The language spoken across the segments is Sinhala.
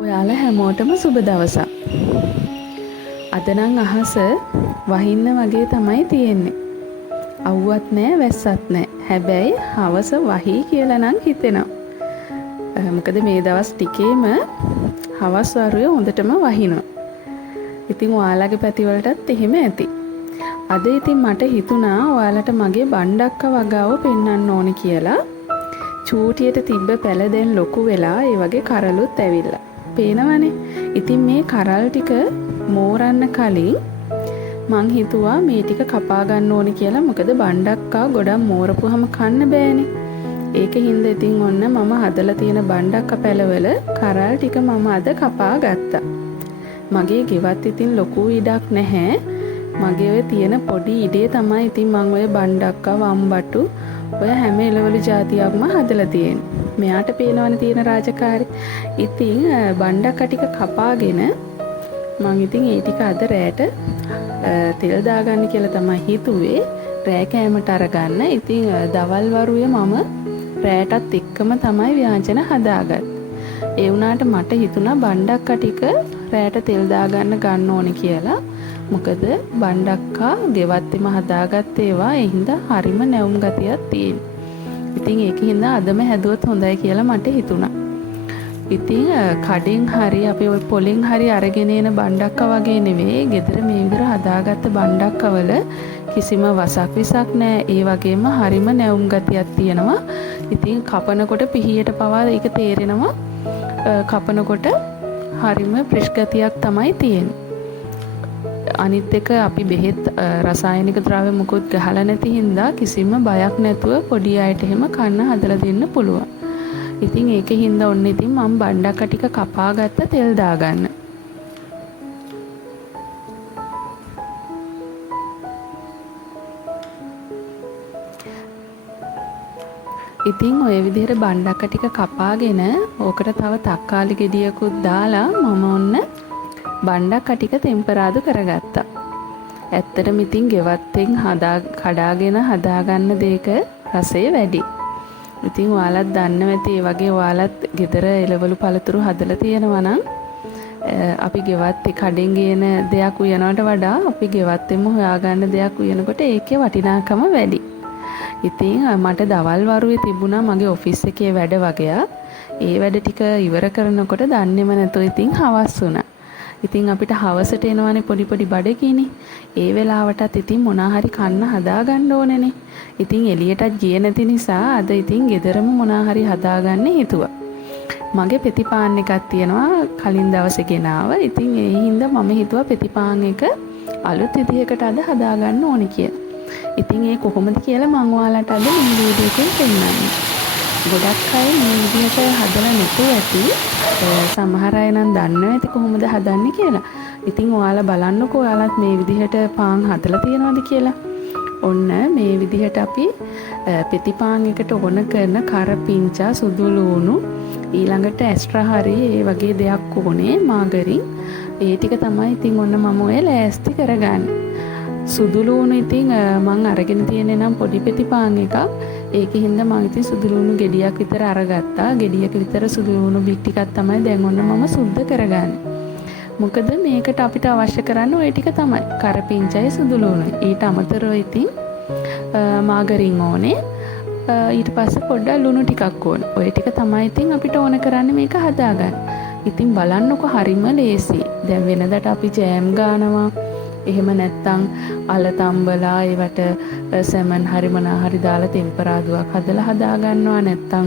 ඔයාලා හැමෝටම සුබ දවසක්. අද නම් අහස වහින්න වගේ තමයි තියෙන්නේ. අවුවත් නෑ වැස්සත් නෑ. හැබැයි හවස වහී කියලා නම් හිතෙනවා. මොකද මේ දවස් ටිකේම හවස් වරුවේ හොඳටම වහිනවා. ඉතින් ඔයාලගේ පැතිවලටත් එහෙම ඇති. අද ඉතින් මට හිතුණා ඔයාලට මගේ බණ්ඩක්ක වගාව පෙන්වන්න ඕනේ කියලා. චූටියට තිබ්බ පැල දැන් ලොකු වෙලා ඒ වගේ කරලුත් ඇවිල්ලා. පේනවනේ. ඉතින් මේ කරල් ටික මෝරන්න කලින් මං හිතුවා මේ ටික කපා ගන්න ඕනේ කියලා. මොකද බණ්ඩක්කා ගොඩක් මෝරපුවම කන්න බෑනේ. ඒකින්ද ඉතින් ඔන්න මම හදලා තියෙන බණ්ඩක්ක පැලවල කරල් ටික මම අද කපා ගත්තා. මගේ ගෙවත් ඉතින් ලොකු ඉඩක් නැහැ. මගේ ඔය තියෙන පොඩි ඉඩේ තමයි ඉතින් මං ඔය බණ්ඩක්කා වම්බටු ඔය හැම එළවලු જાතියක්ම හදලා තියෙන්නේ. මෙයාට පේනවනේ තියෙන රාජකාරි. ඉතින් බණ්ඩක්ක ටික කපාගෙන මං ඉතින් ඒ ටික අද රෑට තෙල් දාගන්න කියලා තමයි හිතුවේ. රෑ කෑමට අරගන්න. ඉතින් දවල් වරුවේ මම රෑටත් එක්කම තමයි ව්‍යාංජන හදාගත්තේ. ඒ වුණාට මට හිතුණා බණ්ඩක්ක ටික රෑට තෙල් දාගන්න ගන්න ඕනේ කියලා. මොකද බණ්ඩක්කා ගෙවත්තෙම හදාගත්ත ඒවා ඒ හින්දා හරිම නැවුම් ගතියක් තියෙනවා. ඉතින් ඒකින්ද අදම හැදුවොත් හොඳයි කියලා මට හිතුණා. ඉතින් කඩෙන් හරි අපි ඔය පොලෙන් හරි අරගෙන එන බණ්ඩක්කා වගේ නෙවෙයි. ගෙදර මේ විදිහට හදාගත්ත බණ්ඩක්කවල කිසිම වසක් විසක් නැහැ. ඒ වගේම හරිම නැවුම් ගතියක් තියෙනවා. ඉතින් කපනකොට පිහියට පවා ඒක තේරෙනවා. කපනකොට හරිම ෆ්‍රෙෂ් ගතියක් තමයි තියෙන්නේ. අනිත් එක අපි බෙහෙත් රසායනික ද්‍රව්‍ය මුකුත් ගහලා නැති හින්දා කිසිම බයක් නැතුව පොඩි අයට එහෙම කන්න හදලා දෙන්න පුළුවන්. ඉතින් ඒකේ හින්දා ඔන්න ඉතින් මම බණ්ඩක්ක ටික කපා ගත්ත තෙල් දාගන්න. ඉතින් ඔය විදිහට බණ්ඩක්ක ටික කපාගෙන ඕකට තව තක්කාලි ගෙඩියකුත් දාලා මම ඔන්න බණ්ඩක්ක ටික ටෙම්පරාදු කරගත්තා. ඇත්තටම ඉතින් ගෙවත්තෙන් කඩාගෙන හදාගන්න දෙයක රසය වැඩි. ඉතින් ඔයාලත් දන්නවා ඇති ඒ වගේ ඔයාලත් ගෙදර එළවලු පළතුරු හදලා තියෙනවා නම් අපි ගෙවත්තේ කඩෙන් ගේන දෙයක් උයනවට වඩා අපි ගෙවත්තෙම හොයාගන්න දෙයක් උයනකොට ඒකේ වටිනාකම වැඩි. ඉතින් මට දවල් වරුවේ තිබුණා මගේ ඔෆිස් එකේ වැඩ වගේක්. ඒ වැඩ ටික ඉවර කරනකොට දන්නේම නැතුව ඉතින් හවස් වුණා. ඉතින් අපිට හවසට එනවනේ පොඩි පොඩි බඩගිනි. ඒ වෙලාවටත් ඉතින් මොනා හරි කන්න හදාගන්න ඕනේනේ. ඉතින් එළියටත් ගියේ නැති නිසා අද ඉතින් ගෙදරම මොනා හරි හදාගන්න හිතුවා. මගේ පෙතිපාන් එකක් තියෙනවා කලින් දවසේ ගෙනාව. ඉතින් ඒ හින්දා මම හිතුවා පෙතිපාන් එක අලුත් විදිහකට අද හදාගන්න ඕනේ කියලා. ඉතින් ඒ කොහොමද කියලා මම ඔයාලට අද මේ වීඩියෝ එකෙන් පෙන්නන්නම්. ගොඩක් අය මේ විදිහට හදලා නැතුව ඇති. සමහර අය නම් දන්නවා ඇති කොහොමද හදන්නේ කියලා. ඉතින් ඔයාලා බලන්නකෝ ඔයාලත් මේ විදිහට පාන් හදලා තියනවද කියලා. ඔන්න මේ විදිහට අපි පෙතිපාන් එකට ඕන කරන කරපිංචා සුදු ලුණු ඊළඟට එක්ස්ට්‍රා හරි ඒ වගේ දෙයක් ඕනේ මාගරින්. ඒ ටික තමයි ඉතින් ඔන්න මම ඔය ලෑස්ති කරගන්නේ. සුදු ලුණු ඉතින් මං අරගෙන තියෙන්නේ නම් පොඩි පෙතිපාන් එකක්. ඒකින්ද මම ඉතින් සුදු ලුණු ගෙඩියක් විතර අරගත්තා. ගෙඩියක විතර සුදු ලුණු බික් ටිකක් තමයි දැන් ඔන්න මම සුද්ධ කරගන්නේ. මොකද මේකට අපිට අවශ්‍ය කරන්නේ ওই ටික තමයි. කරපිංචයි සුදු ලුණුයි. ඊට අමතරව ඉතින් මාගරින් ඕනේ. ඊට පස්සේ පොඩ්ඩක් ලුණු ටිකක් ඕනේ. ওই ටික තමයි ඉතින් අපිට ඕන කරන්නේ මේක හදාගන්න. ඉතින් බලන්නකො හරිම ලේසි. දැන් වෙනදට අපි ජෑම් ගානවා. එහෙම නැත්තම් අල තම්බලා ඒවට සැමන් හරි මොනා හරි දාලා ටෙම්පරාදුවක් හදලා හදා ගන්නවා. නැත්තම්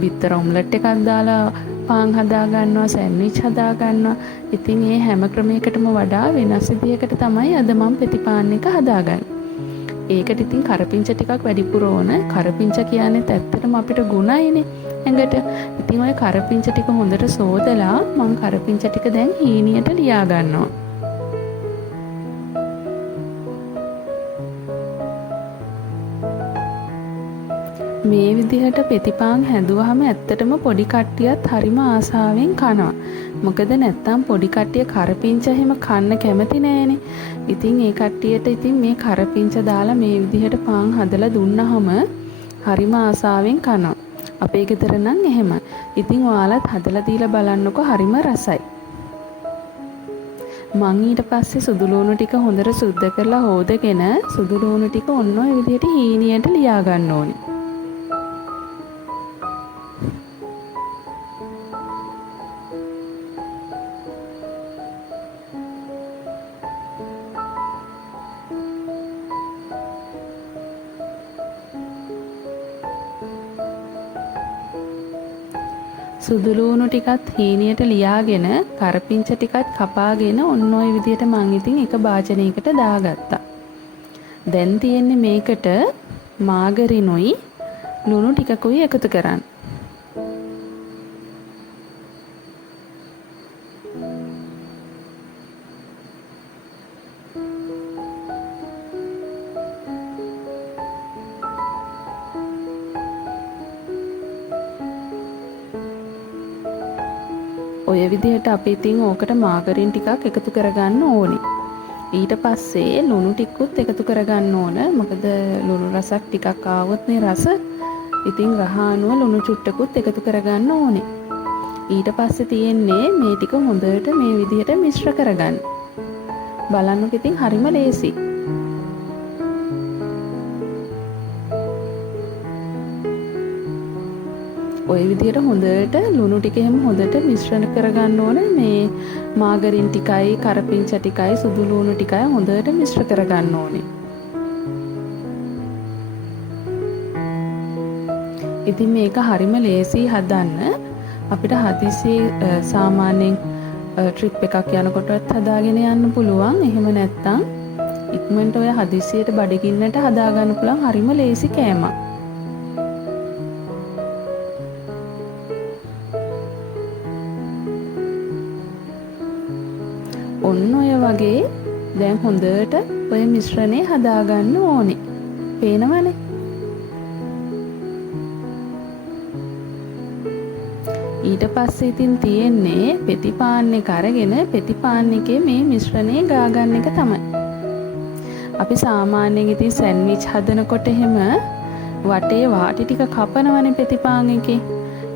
බිත්තර ඔම්ලට් එකක් දාලා පාන් හදා ගන්නවා, සෑන්ඩ්විච් හදා ගන්නවා. ඉතින් මේ හැම ක්‍රමයකටම වඩා වෙනස් විදියකට තමයි අද මම පෙතිපාන් එක හදාගන්නේ. ඒකට ඉතින් කරපිංච ටිකක් වැඩිපුර ඕන. කරපිංච කියන්නේ ඇත්තටම අපිට ගුණයිනේ ඇඟට. ඉතින් ඔය කරපිංච ටික හොඳට සෝදලා මම කරපිංච ටික දැන් හීනියට ලියා ගන්නවා. මේ විදිහට පෙතිපාන් හැදුවහම ඇත්තටම පොඩි කට්ටියත් හරිම ආසාවෙන් කනවා. මොකද නැත්තම් පොඩි කට්ටිය කරපිංච එහෙම කන්න කැමති නෑනේ. ඉතින් ඒ කට්ටියට ඉතින් මේ කරපිංච දාලා මේ විදිහට පාන් හදලා දුන්නහම හරිම ආසාවෙන් කනවා. අපේ ගෙදර නම් එහෙම. ඉතින් ඔයාලත් හදලා දීලා බලන්නකො හරිම රසයි. මං ඊට පස්සේ සුදු ලුණු ටික හොඳට සුද්ධ කරලා හොදගෙන සුදු ලුණු ටික ඔන්න ඔය විදිහට හීනියට ලියා ගන්න ඕනේ. සුදු ලුණු ටිකත් හීනියට ලියාගෙන කරපිංච ටිකත් කපාගෙන ඔන්න ඔය විදිහට මං ඉතින් එක භාජනයකට දාගත්තා. දැන් තියෙන්නේ මේකට මාගරිනුයි ලුණු ටිකකුයි එකතු කරන්න. ඔය විදිහට අපි ඉතින් ඕකට මාගරින් ටිකක් එකතු කරගන්න ඕනේ. ඊට පස්සේ ලුණු ටිකකුත් එකතු කරගන්න ඕන. මොකද ලුණු රසක් ටිකක් ආවොත් නේ රස. ඉතින් රහ අනුව ලුණු චුට්ටකුත් එකතු කරගන්න ඕනේ. ඊට පස්සේ තියෙන්නේ මේ ටික හොඳට මේ විදිහට මිශ්‍ර කරගන්න. බලන්නකො ඉතින් හරිම ලේසි. ඔය විදිහට හොඳට ලුණු ටික එහෙම හොඳට මිශ්‍රණ කරගන්න ඕනේ. මේ මාගරින් ටිකයි කරපිංච ටිකයි සුදු ලුණු ටිකයි හොඳට මිශ්‍ර කරගන්න ඕනේ. ඉතින් මේක හරිම ලේසි හදන්න. අපිට හදිසියේ සාමාන්‍යයෙන් ට්‍රිප් එකක් යනකොටත් හදාගෙන යන්න පුළුවන්. එහෙම නැත්නම් ඉක්මනට ඔය හදිසියට බඩගින්නට හදා ගන්න පුළුවන් හරිම ලේසි කෑමක්. ඔන්න ඔය වගේ දැන් හොඳට ඔය මිශ්‍රණය හදාගන්න ඕනේ. පේනවනේ? ඊට පස්සේ ඉතින් තියෙන්නේ පෙති පාන් එක අරගෙන පෙති පාන් එකේ මේ මිශ්‍රණය ගාගන්න එක තමයි. අපි සාමාන්‍යයෙන් ඉතින් සෑන්ඩ්විච් හදනකොට එහෙම වටේ වාටි ටික කපනවනේ පෙති පාන් එකේ.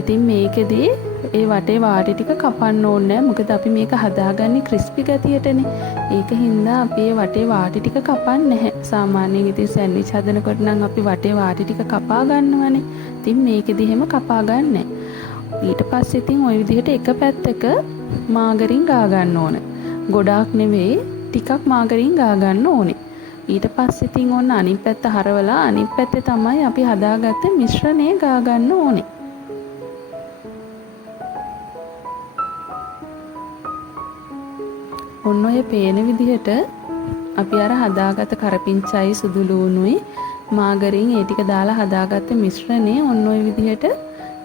ඉතින් මේකෙදී ඒ වටේ වාටි ටික කපන්න ඕනේ නැහැ. මොකද අපි මේක හදාගන්නේ ක්‍රිස්පි ගතියටනේ. ඒක හින්දා අපි ඒ වටේ වාටි ටික කපන්නේ නැහැ. සාමාන්‍යයෙන් ඉතින් සෑන්ඩ්විච් හදනකොට නම් අපි වටේ වාටි ටික කපා ගන්නවනේ. ඉතින් මේකෙදි එහෙම කපා ගන්නෑ. ඊට පස්සේ ඉතින් ওই විදිහට එක පැත්තක මාගරින් ගා ගන්න ඕන. ගොඩාක් නෙවෙයි ටිකක් මාගරින් ගා ගන්න ඕනේ. ඊට පස්සේ ඉතින් ඔන්න අනිත් පැත්ත හරවලා අනිත් පැත්තේ තමයි අපි හදාගත්ත මිශ්‍රණය ගා ගන්න ඕනේ. ඔන්න ඔය පේන විදිහට අපි අර හදාගත්ත කරපිංචයි සුදු ලුණුයි මාගරින් ඒ ටික දාලා හදාගත්ත මිශ්‍රණය ඔන්න ඔය විදිහට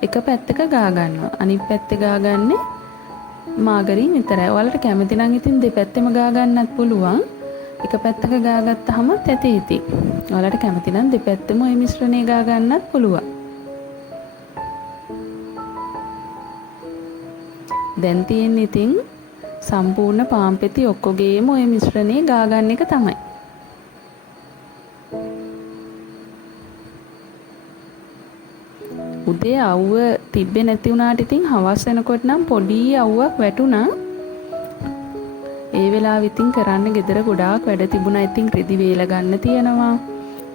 එක පැත්තක ගා ගන්නවා. අනිත් පැත්තේ ගාගන්නේ මාගරින් විතරයි. ඔයාලට කැමති නම් ඉතින් දෙපැත්තෙම ගා ගන්නත් පුළුවන්. එක පැත්තක ගාගත්තාම ඇති ඉතින්. ඔයාලට කැමති නම් දෙපැත්තෙම ওই මිශ්‍රණය ගා ගන්නත් පුළුවන්. දැන් තියෙන්නේ ඉතින් සම්පූර්ණ පාන් පෙති ඔක්කොගේම ওই මිශ්‍රණය ගා ගන්න එක තමයි. උදේ අවුව තිබ්බේ නැති වුණාට ඉතින් හවස් වෙනකොට නම් පොඩි අවුවක් වැටුණා. ඒ වෙලාවෙ ඉතින් කරන්න ගෙදර ගොඩාක් වැඩ තිබුණා. ඉතින් රෙදි වේල ගන්න තියෙනවා.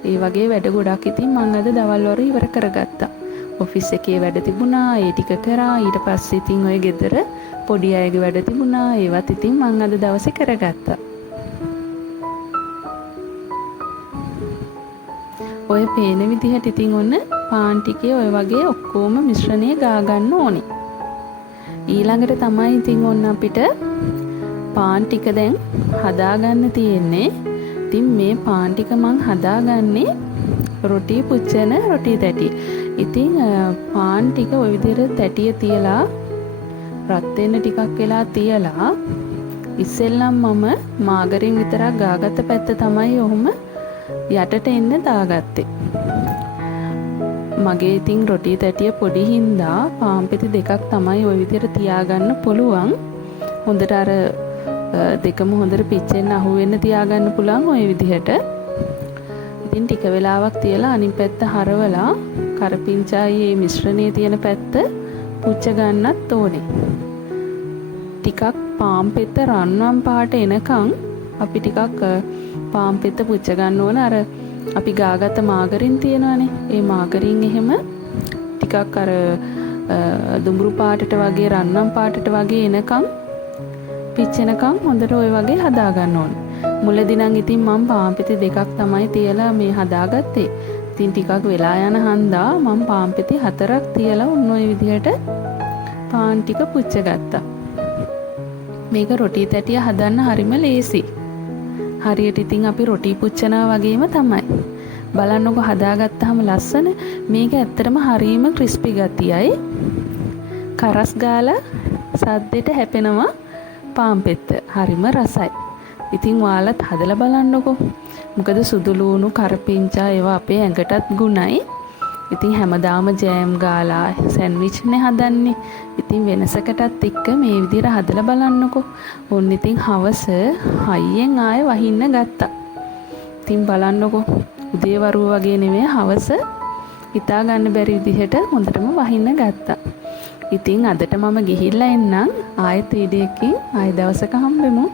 ඒ වගේ වැඩ ගොඩක් ඉතින් මම අද දවල් වරු ඉවර කරගත්තා. ඔෆිස් එකේ වැඩ තිබුණා. ඒ ටික කරා. ඊට පස්සේ ඉතින් ඔය ගෙදර පොඩි අයගේ වැඩ තිබුණා. ඒවත් ඉතින් මම අද දවසේ කරගත්තා. ඔය පේන විදිහට ඉතින් ඔන්න පාන් ටිකේ ඔය වගේ ඔක්කොම මිශ්‍රණය ගා ගන්න ඕනේ. ඊළඟට තමයි ඉතින් ඔන්න අපිට පාන් ටික දැන් හදාගන්න තියෙන්නේ. ඉතින් මේ පාන් ටික මං හදාගන්නේ රොටි පුච්චන රොටි තැටි. ඉතින් පාන් ටික ඔය විදිහට තැටිය තියලා රත් වෙන්න ටිකක් වෙලා තියලා ඉස්සෙල්ලම මම මාගරින් විතරක් ගාගත්ත පැත්ත තමයි ඔහොම යටට එන්න දාගත්තේ. මගේ ඉතින් රොටි තැටිය පොඩි හින්දා පාන් පෙති දෙකක් තමයි ওই විදිහට තියාගන්න පුළුවන්. හොඳට අර දෙකම හොඳට පිච්චෙන්න අහු වෙන්න තියාගන්න පුළුවන් ওই විදිහට. ඉතින් ටික වෙලාවක් තියලා අනිත් පැත්ත හරවලා කරපිංචායි මේ මිශ්‍රණයේ තියෙන පැත්ත පුච්ච ගන්නත් ඕනේ. ටිකක් පාන් පෙත්ත රන්වන් පාට එනකන් අපි ටිකක් පාන් පෙත්ත පුච්ච ගන්න ඕන. අර අපි ගාගත්ත මාගරින් තියෙනවානේ. ඒ මාගරින් එහෙම ටිකක් අර දුඹුරු පාටට වගේ රන්වන් පාටට වගේ එනකන් පිච්චෙනකන් හොඳට ওই වගේ හදා ගන්න ඕනේ. මුලදී නම් ඉතින් මම පාන් පෙති දෙකක් තමයි තියලා මේ හදාගත්තේ. ඉතින් ටිකක් වෙලා යන හන්දා මම පාන් පෙති 4ක් තියලා ඔන්න ඔය විදිහට පාන් ටික පුච්ච ගත්තා. මේක රොටි තැටිය හදන්න හරිම ලේසි. හරියට ඉතින් අපි රොටි පුච්චනවා වගේම තමයි. බලන්නකො හදාගත්තාම ලස්සන. මේක ඇත්තටම හරීම ක්‍රිස්පි ගතියයි. කරස් ගාලා සද්දෙට හැපෙනවා පාන් පෙත්ත. හරිම රසයි. ඉතින් ඔයාලත් හදලා බලන්නකො. මොකද සුදු ලුණු කරපිංචා ඒවා අපේ ඇඟටත් ගුණයි. ඉතින් හැමදාම ජෑම් ගාලා සෑන්ඩ්විච් නේ හදන්නේ. ඉතින් වෙනසකටත් එක්ක මේ විදිහට හදලා බලන්නකො. ඔන්න ඉතින් හවස හයියෙන් ආයෙ වහින්න ගත්තා. ඉතින් බලන්නකො උදේ වරුව වගේ නෙමෙයි හවස හිතා ගන්න බැරි විදිහට හොඳටම වහින්න ගත්තා. ඉතින් අදට මම ගිහිල්ලා එන්නම්. ආයෙත් වීඩියෝ එකකින් ආයෙ දවසක හම්බෙමු.